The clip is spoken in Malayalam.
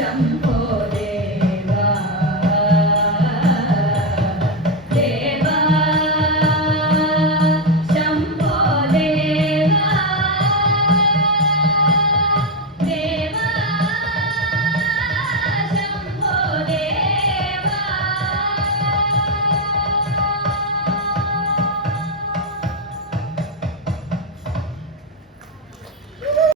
Yeah.